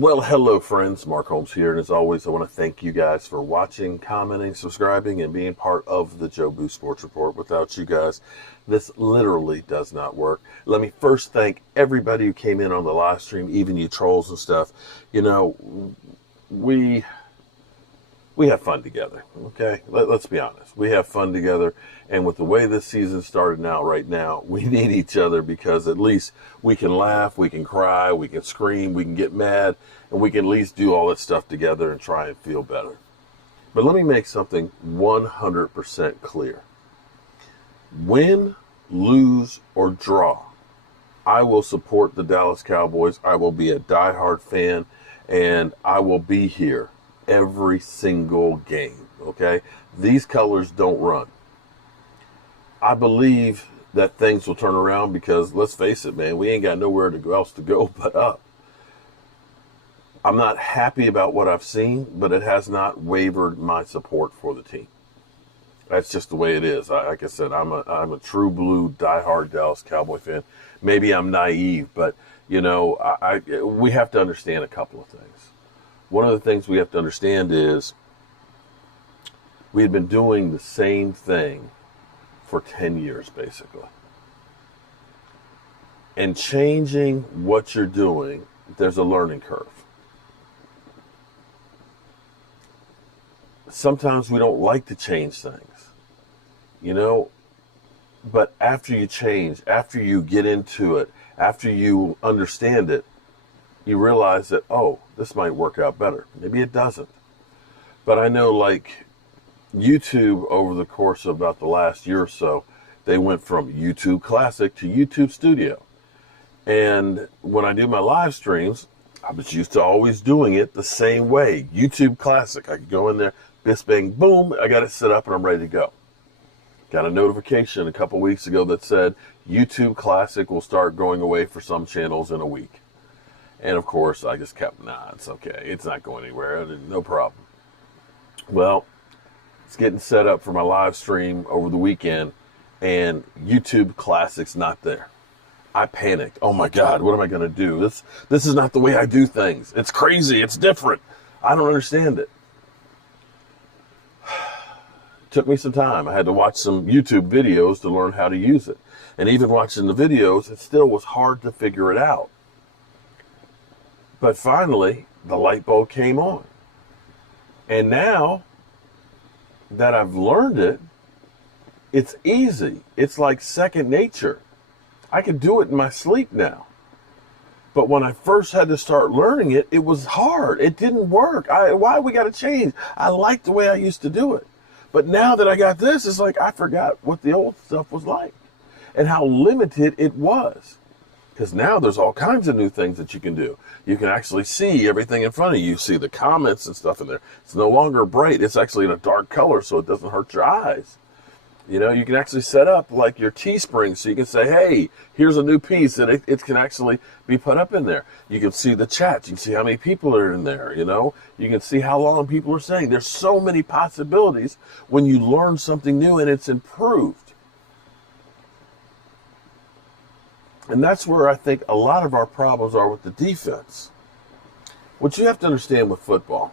Well, hello, friends. Mark Holmes here. And as always, I want to thank you guys for watching, commenting, subscribing, and being part of the Joe Boo Sports Report. Without you guys, this literally does not work. Let me first thank everybody who came in on the live stream, even you trolls and stuff. You know, we have fun together, okay? Let's be honest. We have fun together, and with the way this season started out right now, we need each other because at least we can laugh, we can cry, we can scream, we can get mad, and we can at least do all that stuff together and try and feel better. But let me make something 100% clear. Win, lose, or draw, I will support the Dallas Cowboys. I will be a diehard fan, and I will be here every single game, okay? These colors don't run. I believe that things will turn around because, let's face it, man, we ain't got nowhere else to go but up. I'm not happy about what I've seen, but it has not wavered my support for the team. That's just the way it is. Like I said, I'm a true blue, diehard Dallas Cowboy fan. Maybe I'm naive, but, you know, we have to understand a couple of things. One of the things we have to understand is we had been doing the same thing for 10 years, basically. And changing what you're doing, there's a learning curve. Sometimes we don't like to change things, you know, but after you change, after you get into it, after you understand it, you realize that, oh, this might work out better. Maybe it doesn't. But I know, like, YouTube, over the course of about the last year or so, they went from YouTube Classic to YouTube Studio. And when I do my live streams, I was used to always doing it the same way. YouTube Classic. I could go in there, biss, bang, boom, I got it set up and I'm ready to go. Got a notification a couple weeks ago that said YouTube Classic will start going away for some channels in a week. And of course, I just kept, nah, it's okay. It's not going anywhere. No problem. Well, it's getting set up for my live stream over the weekend, and YouTube Classic's not there. I panicked. Oh my God, what am I going to do? This is not the way I do things. It's crazy. It's different. I don't understand it. It took me some time. I had to watch some YouTube videos to learn how to use it. And even watching the videos, it still was hard to figure it out. But finally, the light bulb came on. And now that I've learned it, it's easy. It's like second nature. I can do it in my sleep now. But when I first had to start learning it, it was hard. It didn't work. Why we got to change? I like the way I used to do it. But now that I got this, it's like I forgot what the old stuff was like and how limited it was. Because now there's all kinds of new things that you can do. You can actually see everything in front of you. You see the comments and stuff in there. It's no longer bright. It's actually in a dark color so it doesn't hurt your eyes. You know, you can actually set up like your Teespring so you can say, hey, here's a new piece, and it can actually be put up in there. You can see the chats. You can see how many people are in there, you know. You can see how long people are saying. There's so many possibilities when you learn something new and it's improved. And that's where I think a lot of our problems are with the defense. What you have to understand with football,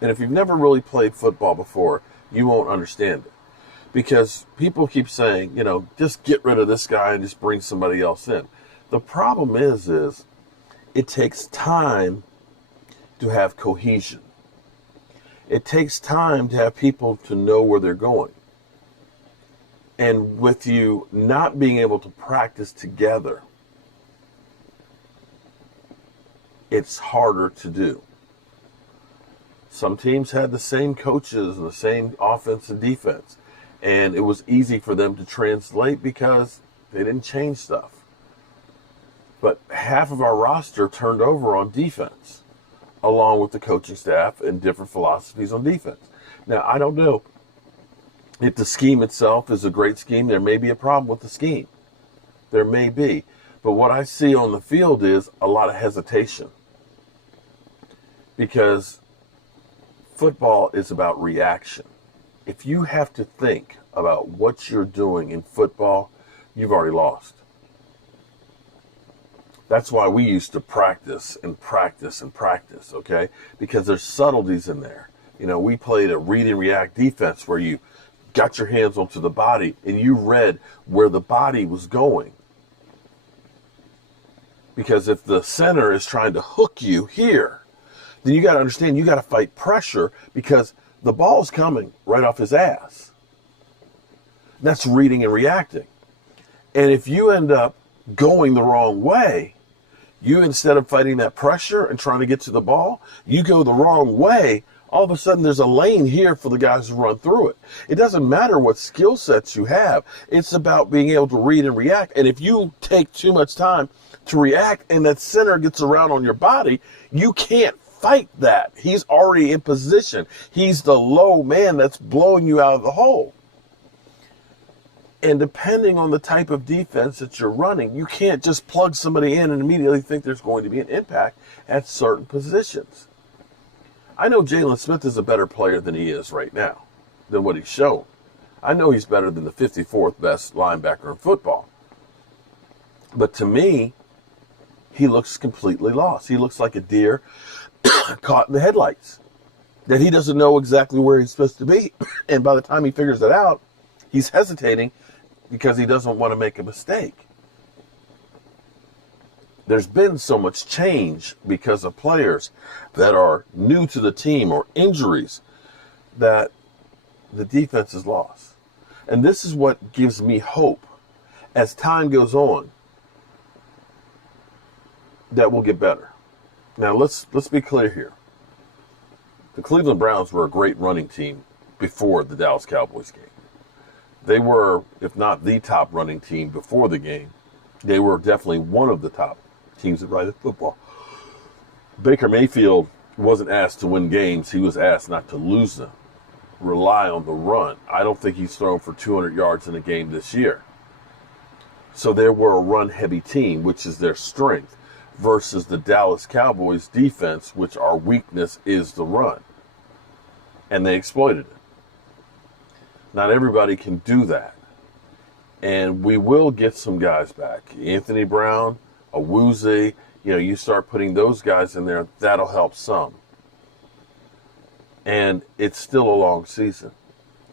and if you've never really played football before, you won't understand it. Because people keep saying, you know, just get rid of this guy and just bring somebody else in. The problem is it takes time to have cohesion. It takes time to have people to know where they're going. And with you not being able to practice together, it's harder to do. Some teams had the same coaches and the same offense and defense, and it was easy for them to translate because they didn't change stuff. But half of our roster turned over on defense, along with the coaching staff and different philosophies on defense. Now, I don't know if the scheme itself is a great scheme. There may be a problem with the scheme. There may be. But what I see on the field is a lot of hesitation. Because football is about reaction. If you have to think about what you're doing in football, you've already lost. That's why we used to practice and practice and practice, okay? Because there's subtleties in there. You know, we played a read and react defense where you got your hands onto the body and you read where the body was going. Because if the center is trying to hook you here, then you got to understand you got to fight pressure because the ball's coming right off his ass. That's reading and reacting. And if you end up going the wrong way, you, instead of fighting that pressure and trying to get to the ball, you go the wrong way. All of a sudden, there's a lane here for the guys to run through it. It doesn't matter what skill sets you have. It's about being able to read and react. And if you take too much time to react and that center gets around on your body, you can't fight that. He's already in position. He's the low man that's blowing you out of the hole. And depending on the type of defense that you're running, you can't just plug somebody in and immediately think there's going to be an impact at certain positions. I know Jalen Smith is a better player than he is right now, than what he's shown. I know he's better than the 54th best linebacker in football. But to me, he looks completely lost. He looks like a deer caught in the headlights, that he doesn't know exactly where he's supposed to be. And by the time he figures it out, he's hesitating because he doesn't want to make a mistake. There's been so much change because of players that are new to the team or injuries that the defense is lost. And this is what gives me hope as time goes on that we'll get better. Now, let's be clear here. The Cleveland Browns were a great running team before the Dallas Cowboys game. They were, if not the top running team before the game, they were definitely one of the top teams that run football. Baker Mayfield wasn't asked to win games. He was asked not to lose them. Rely on the run. I don't think he's thrown for 200 yards in a game this year. So they were a run-heavy team, which is their strength, versus the Dallas Cowboys defense, which our weakness is the run. And they exploited it. Not everybody can do that. And we will get some guys back. Anthony Brown, Awuzie, you start putting those guys in there, that'll help some. And it's still a long season.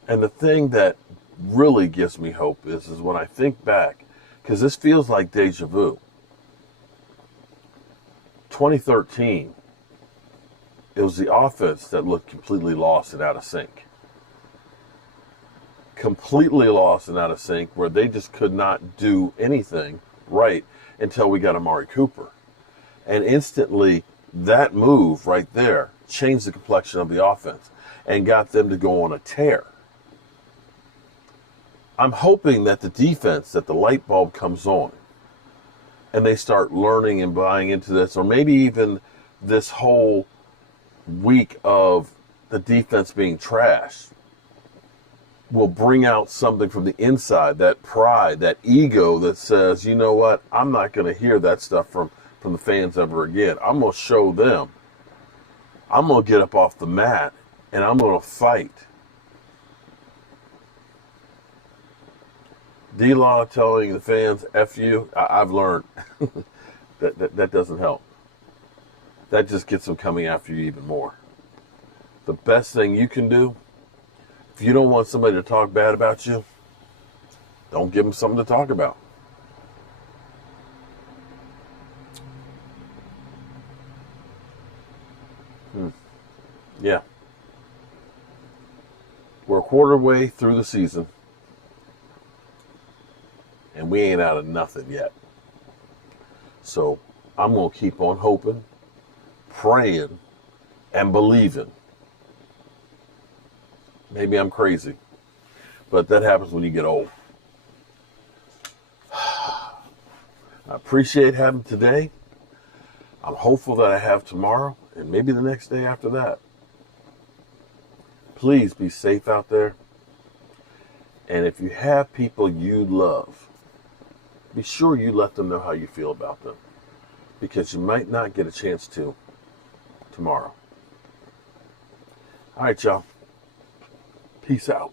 And the thing that really gives me hope is when I think back, because this feels like deja vu. 2013, it was the offense that looked completely lost and out of sync. Completely lost and out of sync, where they just could not do anything right until we got Amari Cooper. And instantly, that move right there changed the complexion of the offense and got them to go on a tear. I'm hoping that the defense, that the light bulb comes on and they start learning and buying into this, or maybe even this whole week of the defense being trashed will bring out something from the inside, that pride, that ego that says, you know what, I'm not going to hear that stuff from the fans ever again. I'm going to show them. I'm going to get up off the mat and I'm going to fight. D-Law telling the fans, F you, I've learned that doesn't help. That just gets them coming after you even more. The best thing you can do, if you don't want somebody to talk bad about you, don't give them something to talk about. Yeah. We're a quarter way through the season, and we ain't out of nothing yet. So I'm going to keep on hoping, praying, and believing. Maybe I'm crazy, but that happens when you get old. I appreciate having today. I'm hopeful that I have tomorrow and maybe the next day after that. Please be safe out there. And if you have people you love, be sure you let them know how you feel about them, because you might not get a chance to tomorrow. All right, y'all. Peace out.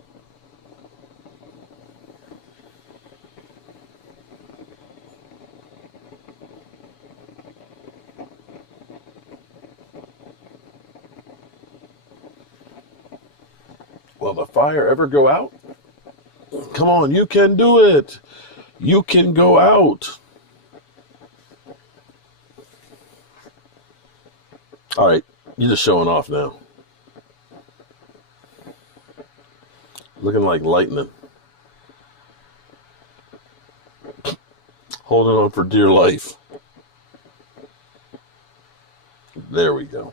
Will the fire ever go out? Come on, you can do it. You can go out. All right, you're just showing off now. Looking like lightning. Holding on for dear life. There we go.